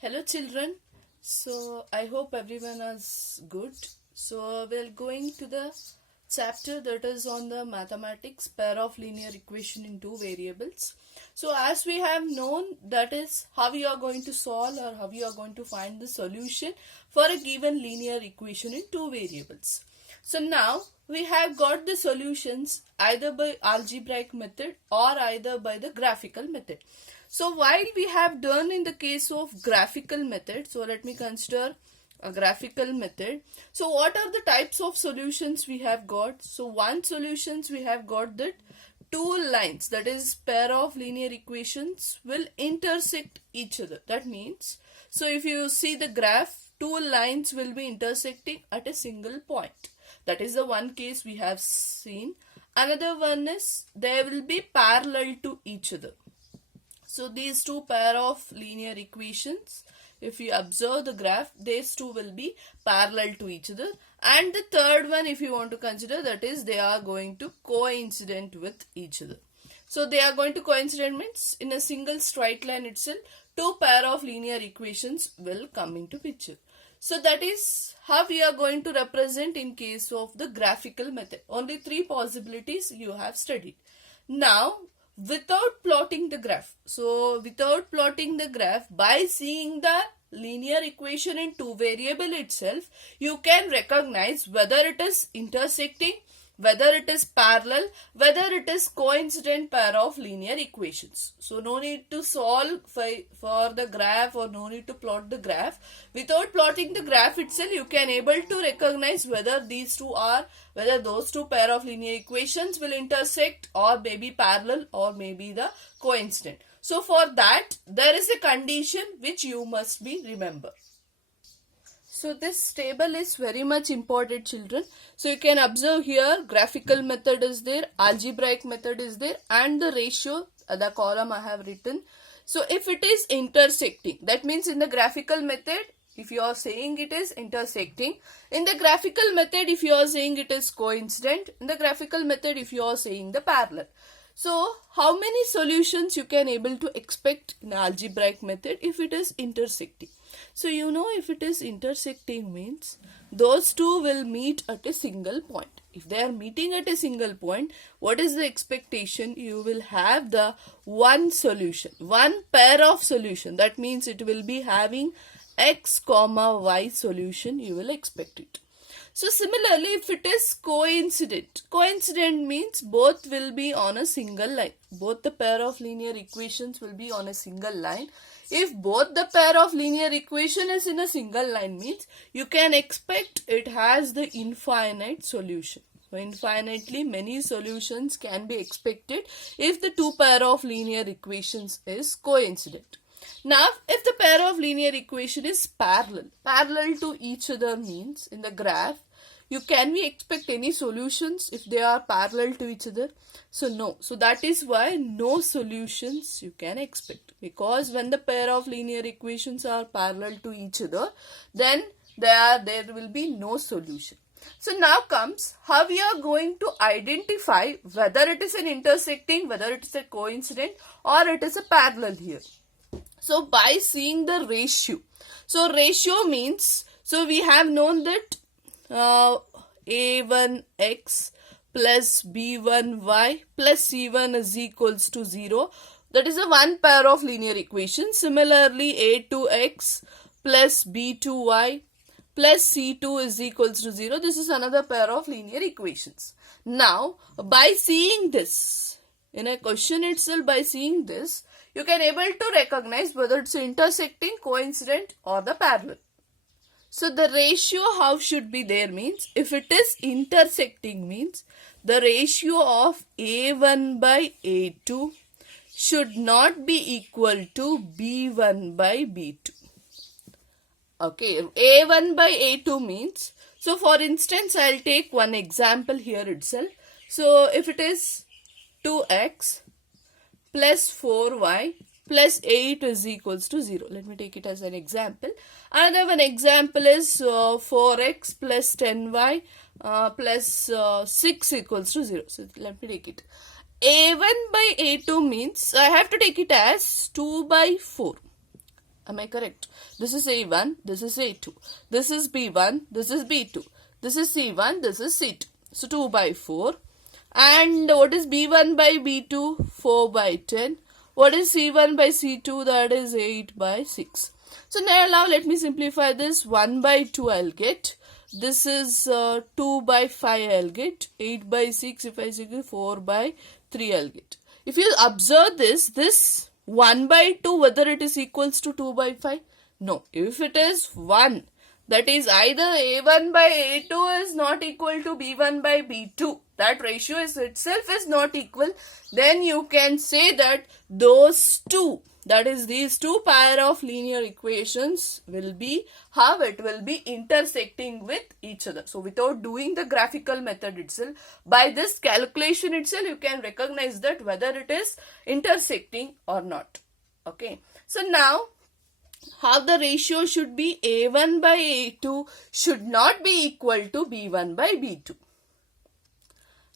Hello children. So I hope everyone is good. So we're going to the chapter that is on the mathematics pair of linear equation in two variables. So as we have known, that is how you are going to solve or how you are going to find the solution for a given linear equation in two variables. So now we have got the solutions either by algebraic method or either by the graphical method. So while we have done in the case of graphical method, so let me consider a graphical method. So what are the types of solutions we have got? So one solutions we have got that two lines, that is pair of linear equations, will intersect each other. That means, so if you see the graph, two lines will be intersecting at a single point. That is the one case we have seen. Another one is they will be parallel to each other. So these two pair of linear equations, if you observe the graph, these two will be parallel to each other. And the third one, if you want to consider, that is they are going to coincident with each other. So they are going to coincident means in a single straight line itself, two pair of linear equations will come into picture. So that is how we are going to represent in case of the graphical method. Only three possibilities you have studied. Now, without plotting the graph. So without plotting the graph, by seeing the linear equation in two variable itself, you can recognize whether it is intersecting, whether it is parallel, whether it is coincident pair of linear equations. So no need to solve for the graph or no need to plot the graph. Without plotting the graph itself, you can able to recognize whether those two pair of linear equations will intersect or maybe parallel or maybe the coincident. So for that, there is a condition which you must be remember. So this table is very much important, children. So you can observe here graphical method is there, algebraic method is there, and the ratio, the column I have written. So if it is intersecting, that means in the graphical method, if you are saying it is intersecting, in the graphical method if you are saying it is coincident, in the graphical method if you are saying the parallel. So how many solutions you can able to expect in algebraic method if it is intersecting? So you know, if it is intersecting means those two will meet at a single point. If they are meeting at a single point, what is the expectation? You will have the one solution, one pair of solution. That means it will be having x comma y solution, you will expect it. So similarly, if it is coincident means both will be on a single line. Both the pair of linear equations will be on a single line. If both the pair of linear equation is in a single line means you can expect it has the infinite solution. So infinitely many solutions can be expected if the two pair of linear equations is coincident. Now, if the pair of linear equation is parallel to each other means in the graph, can we expect any solutions if they are parallel to each other? So no. So that is why no solutions you can expect, because when the pair of linear equations are parallel to each other, then there will be no solution. So now comes how we are going to identify whether it is an intersecting, whether it is a coincident or it is a parallel here. So by seeing the ratio. So ratio means, so we have known that a1x plus b1y plus c1 is equals to 0. That is a one pair of linear equations. Similarly, a2x plus b2y plus c2 is equals to 0. This is another pair of linear equations. Now, by seeing this, in a question itself, by seeing this, you can able to recognize whether it's intersecting, coincident or the parallel. So the ratio how should be there means, if it is intersecting means the ratio of a1 by a2 should not be equal to b1 by b2. Okay, a1 by a2 means, so for instance I'll take one example here itself. So if it is 2x plus 4y plus 8 is equals to 0. Let me take it as an example. Another one example is 4x plus 10y plus 6 equals to 0. So let me take it. a1 by a2 means I have to take it as 2 by 4. Am I correct? This is A1, this is A2. This is B1, this is B2. This is C1, this is C2. So 2 by 4. And what is B1 by B2? 4 by 10. What is C1 by C2? That is 8 by 6. So now let me simplify this. 1 by 2 I'll get. This is 2 by 5 I'll get. 8 by 6, if I say 4 by 3 I'll get. If you observe this 1 by 2, whether it is equals to 2 by 5? No. If it is 1, that is either A1 by A2 is not equal to B1 by B2. That ratio itself is not equal. Then you can say that those two, that is these two pair of linear equations will be how it will be intersecting with each other. So without doing the graphical method itself, by this calculation itself you can recognize that whether it is intersecting or not. Okay. So now how the ratio should be, A1 by A2 should not be equal to B1 by B2.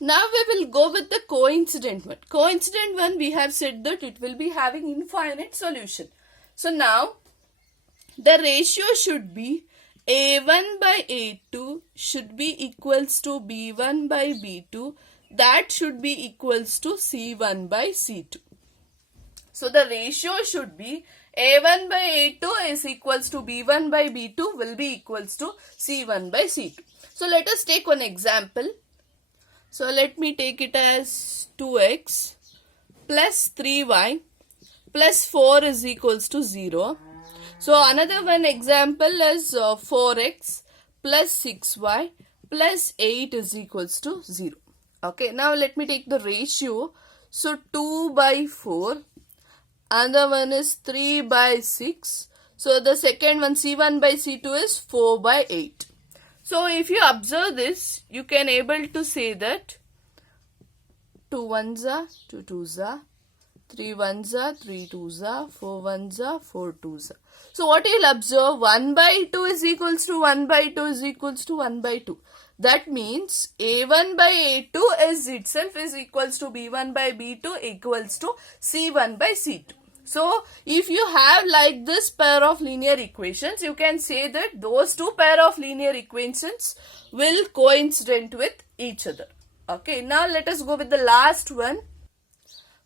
Now we will go with the coincident one. Coincident one, we have said that it will be having infinite solution. So now the ratio should be A1 by A2 should be equals to B1 by B2. That should be equals to C1 by C2. So the ratio should be A1 by A2 is equals to B1 by B2 will be equals to C1 by C2. So let us take one example. So let me take it as 2x plus 3y plus 4 is equals to 0. So another one example is 4x plus 6y plus 8 is equals to 0. Okay, now let me take the ratio. So 2 by 4. Another one is 3 by 6. So the second one, C1 by C2, is 4 by 8. So if you observe this, you can able to say that 2 1s are 2 2s are, 3 1s are 3 2s are, 4 1s are 4 2s are. So what you will observe, 1 by 2 is equals to 1 by 2 is equals to 1 by 2. That means A1 by A2 is itself is equals to B1 by B2 equals to C1 by C2. So if you have like this pair of linear equations, you can say that those two pair of linear equations will coincident with each other. Okay, now let us go with the last one.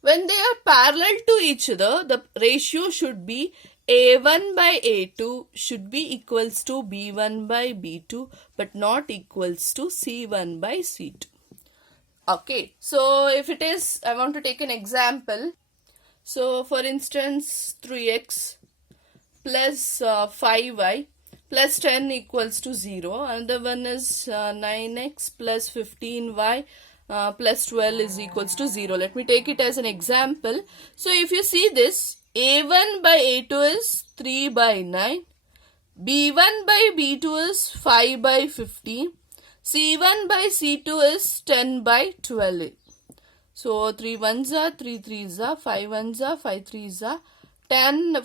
When they are parallel to each other, the ratio should be A1 by A2 should be equals to B1 by B2 but not equals to C1 by C2. Okay, so if it is, I want to take an example. So for instance, 3x plus 5y plus 10 equals to 0. Another one is 9x plus 15y plus 12 is equals to 0. Let me take it as an example. So if you see this, A1 by A2 is 3 by 9. B1 by B2 is 5 by 15. C1 by C2 is 10 by 12. So 3 1s are 3 3s are, 5 1s are 5 3s are, 10,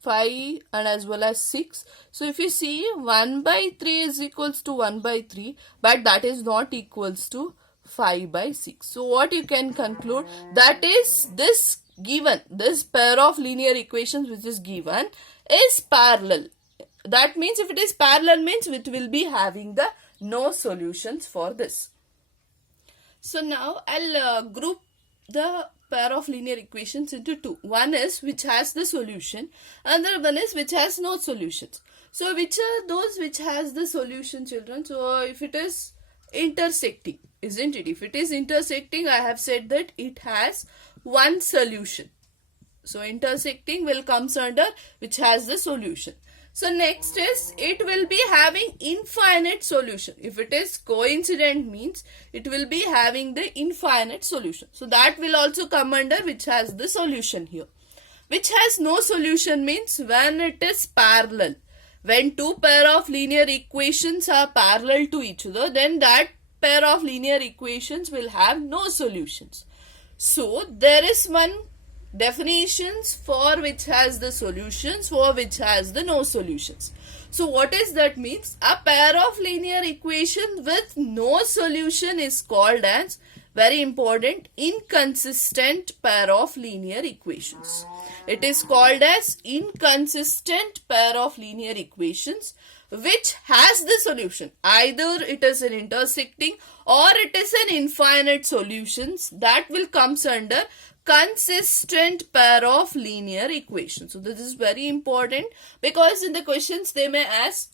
5 and as well as 6. So if you see 1 by 3 is equals to 1 by 3, but that is not equals to 5 by 6. So what you can conclude, that is this given, this pair of linear equations which is given is parallel. That means if it is parallel means it will be having the no solutions for this. So now I'll group the pair of linear equations into two. One is which has the solution, another one is which has no solutions. So which are those which has the solution, children? So if it is intersecting, isn't it? If it is intersecting, I have said that it has one solution. So intersecting will comes under which has the solution. So next is it will be having infinite solution. If it is coincident means it will be having the infinite solution. So that will also come under which has the solution here. Which has no solution means when it is parallel. When two pair of linear equations are parallel to each other, then that pair of linear equations will have no solutions. So there is one definitions for which has the solutions, for which has the no solutions. So what is that means? A pair of linear equations with no solution is called as very important, inconsistent pair of linear equations. It is called as inconsistent pair of linear equations which has the solution. Either it is an intersecting or it is an infinite solutions, that will comes under consistent pair of linear equations. So this is very important because in the questions they may ask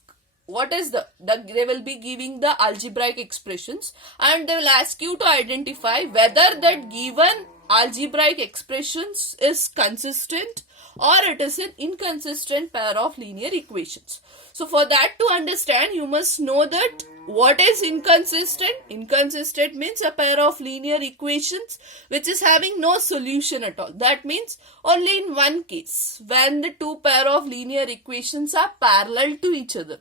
what is they will be giving the algebraic expressions and they will ask you to identify whether that given algebraic expressions is consistent or it is an inconsistent pair of linear equations. So for that to understand, you must know that what is inconsistent. Inconsistent means a pair of linear equations which is having no solution at all. That means only in one case, when the two pair of linear equations are parallel to each other.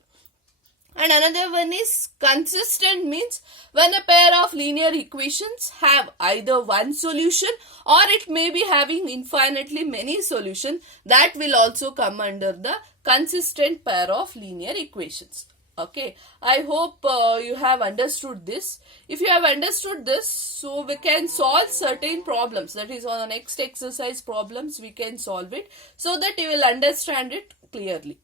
And another one is consistent means when a pair of linear equations have either one solution or it may be having infinitely many solutions, that will also come under the consistent pair of linear equations. Okay, I hope you have understood this. If you have understood this, so we can solve certain problems. That is on the next exercise problems we can solve it so that you will understand it clearly.